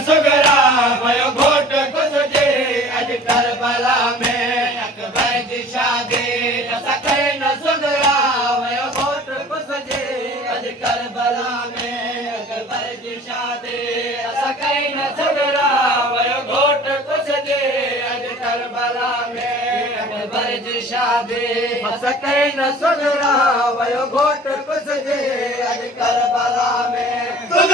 सुगरा वयो घोट कुसजे अज करबला में अकबर जी शादी सके न सुगरा वयो घोट कुसजे अज करबला में अकबर जी शादी सके न सुगरा वयो घोट कुसजे अज करबला में अकबर जी शादी सके न सुगरा वयो घोट कुसजे अज करबला में तुझ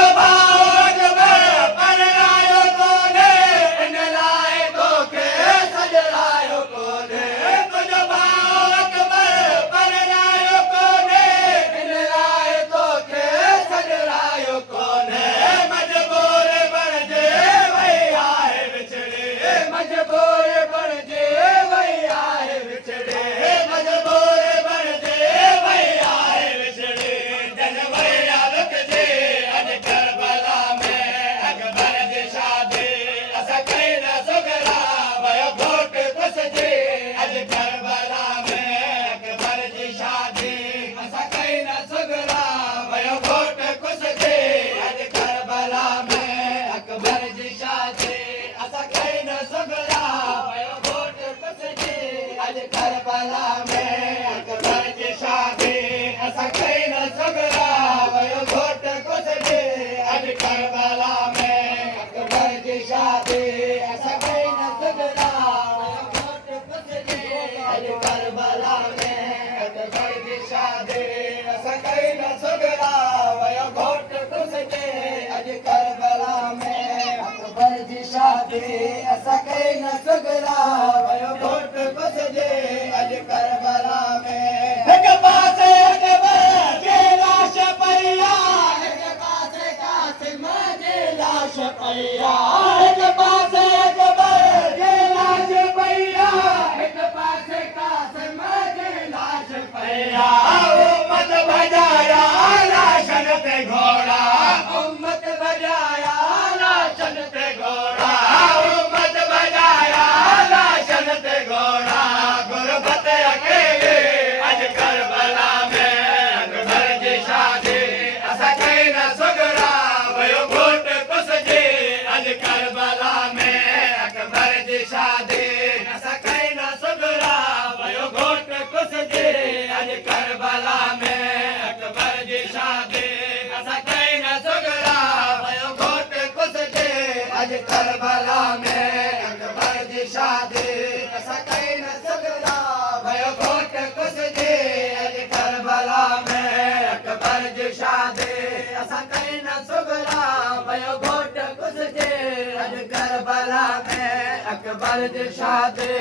अकबर जी शादी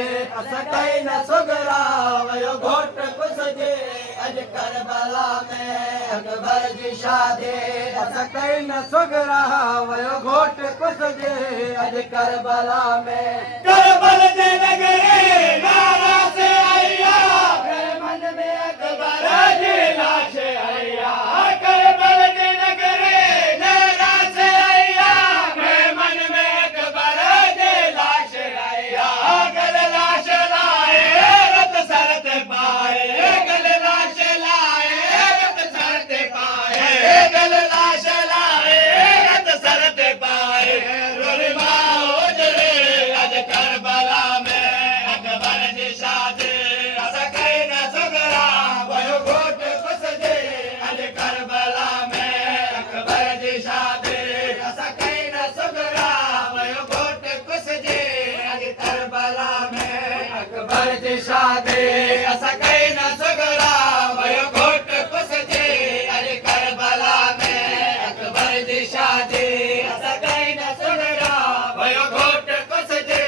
सके न सुगरा वयो घोट कुसजे अज करबला में अकबर जी शादी सके न सुगरा वयो घोट कुसजे अज करबला में करबल जे नगरे नारा से आया घर मन में अकबर जी लाश आया करबल जे नगरे नारा से आया घर मन में अकबर जी लाश आया गल लाश लाए रत सरत पाए गल लाश लाए रत सरत पाए गल लाश लाए रत सरत पाए रुलमा उजरे अज करबला में अकबर जी शादी सके न सुगरा वयो घोट कुसजे अज करबला में अकबर जी शादी सके न सुगरा वयो घोट कुसजे अज करबला में अकबर जी शादी सके न सुगरा वयो घोट कुसजे अज करबला में अकबर जी शादी सके न सुगरा वयो घोट कुसजे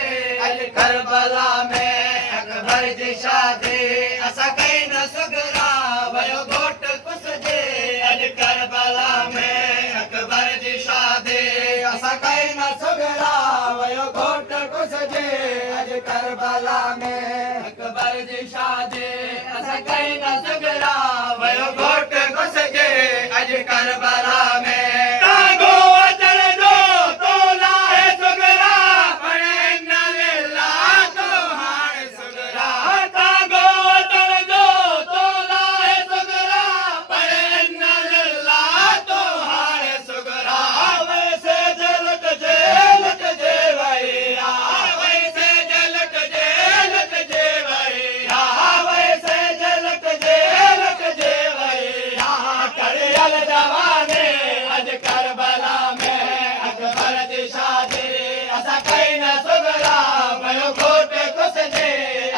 अज करबला में अकबर जी शादी सके न सुगरा वयो घोट कुसजे अज करबला में अकबर जी शादी सके न सुगरा वयो घोट कुसजे अज करबला में अकबर जी शादी सके न सुगरा वयो घोट कुसजे अज करबला में तागो अजर दो तो लाए सुगरा पड़े न वेला तो हार सुगरा तागो अजर दो तो लाए सुगरा पड़े न वेला तो हार सुगरा वैसे जलत जे अकबर जी शादी असां कई न सुगरा वयो घोट कुसजे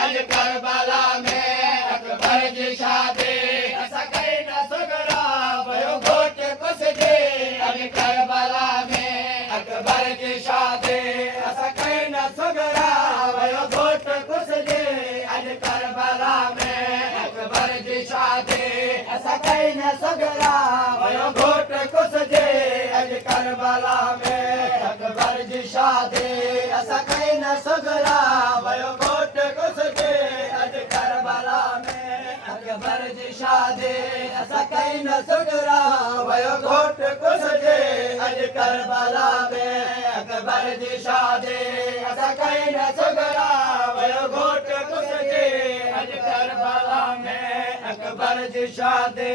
अज करबला में अकबर जी शादी असां कई न सुगरा वयो घोट कुसजे अज करबला में अकबर जी शादी असां कई न सुगरा वयो घोट कुसजे अज करबला में अकबर जी शादी असां कई न सुगरा वयो घोट कुसजे अज करबला में अकबर जी शादी असां कई न सुगरा वयो घोट कुसजे अज करबला में अकबर जी शादी असां कई न सुगरा वयो घोट कुसजे अज करबला में अकबर जी शादी असां कई न सुगरा वयो घोट कुसजे अज करबला में अकबर जी शादी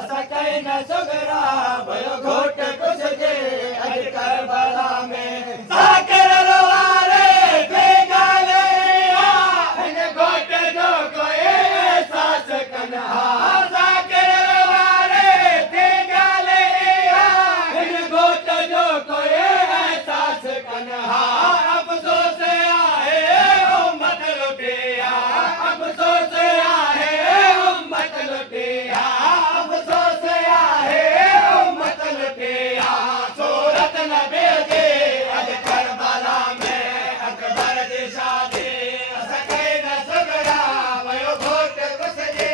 असां कई न सुगरा वयो घोट कुसजे अज करबला में साकर वारे थे गाले हिन घोट जो कोई एहसास कन्हा साकर वारे थे गाले हिन घोट जो कोई एहसास कन्हा अफसोस आहे उम्मत लुटिया अफसोस आहे उम्मत लुटिया अफसोस आहे उम्मत लुटिया सूरत न भेजे अज करबला में अकबर जी शादी असां कई न सुगरा वयो घोट कुसजे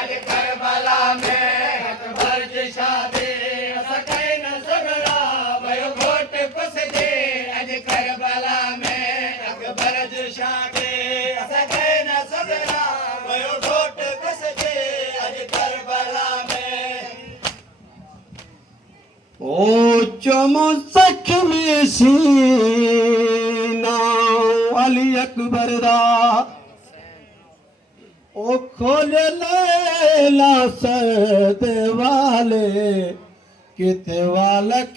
अज करबला में अकबर जी शादी असां कई न सुगरा वयो घोट कुसजे अज करबला में अकबर जी शादी असां कई न सुगरा वयो घोट कुसजे अज करबला में ओ चमो सख में सीना अली अकबर दा ओ खोले लैला सद वाले किते वालख